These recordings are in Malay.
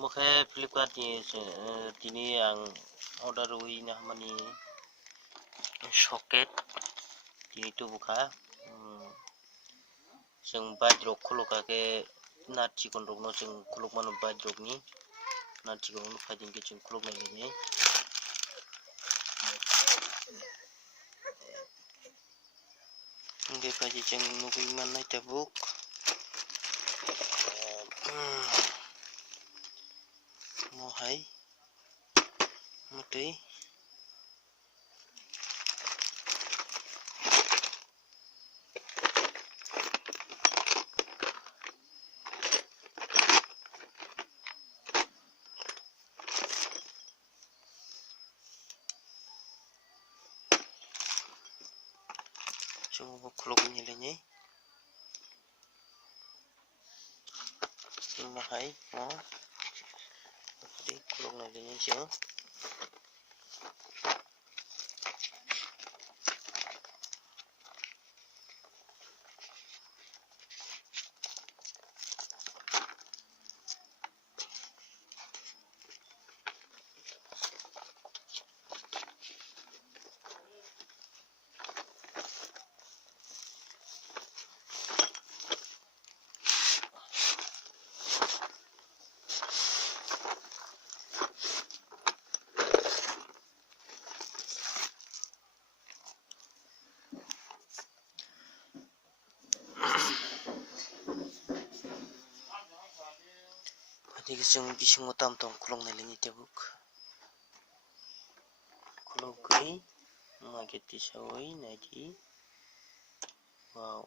Mokhe Flipkart ni tini ang order ui na mani socket tini tu buka जों बायद्रक खुलुकाके नाथिगन रगनो जों खुलुक मानो बायद्रकनि नाथिगन फाइदिंके जों खुलुक नायनि बेबायदि जों नुगै माननाय टेबुक महाय मथै coba kuluk nyelenya mahai mau jadi kuluk nyelenya sih Jadi जों बिसिङाव दाम खुलुक नायलायनि टेबुक खुलुकै मार्केट हिसाबै नायदि wow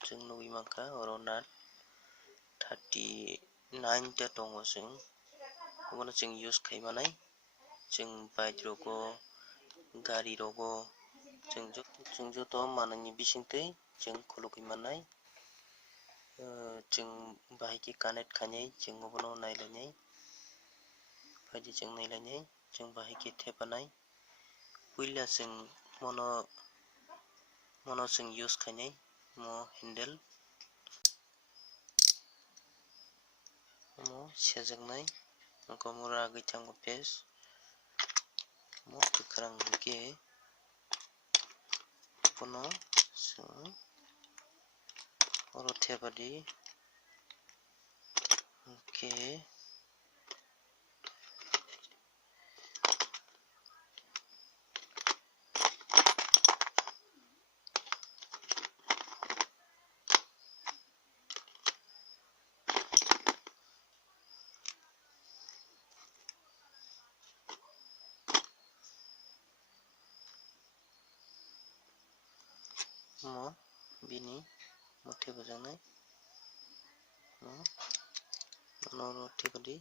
जों नुइ मांखा अरनाट 39 ता दङ जों गुबुन जों यूज खालामनाय जों बाइक रगो गारि रगो जों जत माननि बिसिंतै जों खुलुकै मानाय जों बाहायके कानेक्ट खानाय जों गुबुनाव नायलायनाय बायदि जों नायलायनाय जों बाहायके थेपानाय हुइला जों मनो जों यूज खानाय मो हैंडल मो सेजोंनाय गमुरा गैथांगो पेज मो तुखरां के पुनो जों और थेबादि के मो बिनी मोथे बजानाय नोरोथे बदि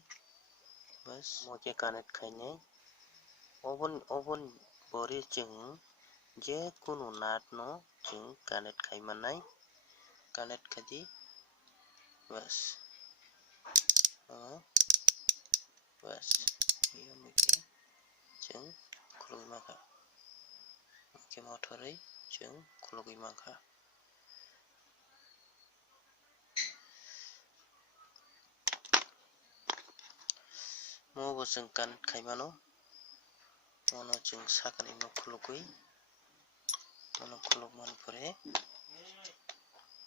बस मोके कनेक्ट खाइने ओवन बोरे जों जे कुनु नाट नो जों कनेक्ट खाइमानाय कनेक्ट खादि बस बस ये मोके जों खुलुग माखा मोके मथरै जों खुलुग माखा मो जों कनेक्ट खाइमानो मनो जों साकनि नो खुलुगै मनो खुलुग मान परे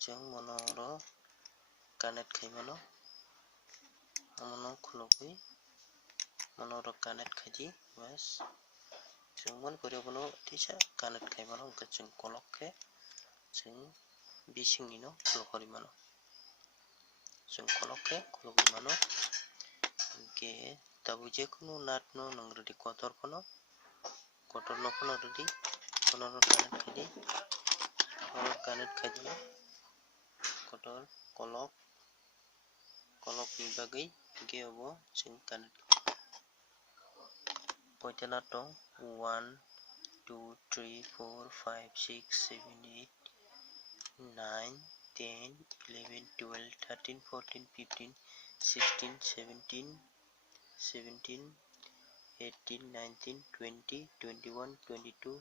जों मनो रो कनेक्ट खाइमानो मनो खुलुगै मनो रो कनेक्ट खादि बस जों मन परे बनो तिसा कनेक्ट खाइमानो जों कलक के जों बिसिंनि नो खुलुगरि मानो जों कलक के खुलुगै मानो के तब जे कुनु नाट नो नंगरदि कतर फनो कतर नो फनो रदि फनो रो कनेक्ट खादि और कनेक्ट खादि कतर कलक नि बागै के अब जों कनेक्ट पयतना तो 1 2 3 4 5 6 7 8 9 10 11 12 13 14 15 16 17 17 18 19 20 21 22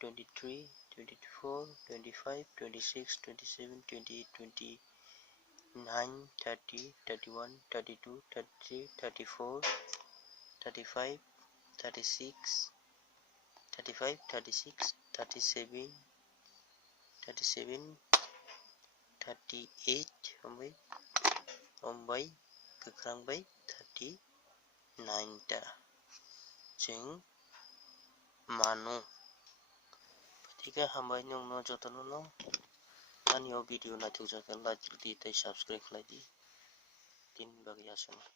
23 24 25 26 27 28 29 9, 30, 31, 32, 33, 34, 35, 36, 35, 36, 37, 37, 38, हमबाय गोख्रांबाय 39 टा जों मानो ketika hamba ini jotono kan yo video na tu jakan la jildi tai subscribe lagi tin bagi asana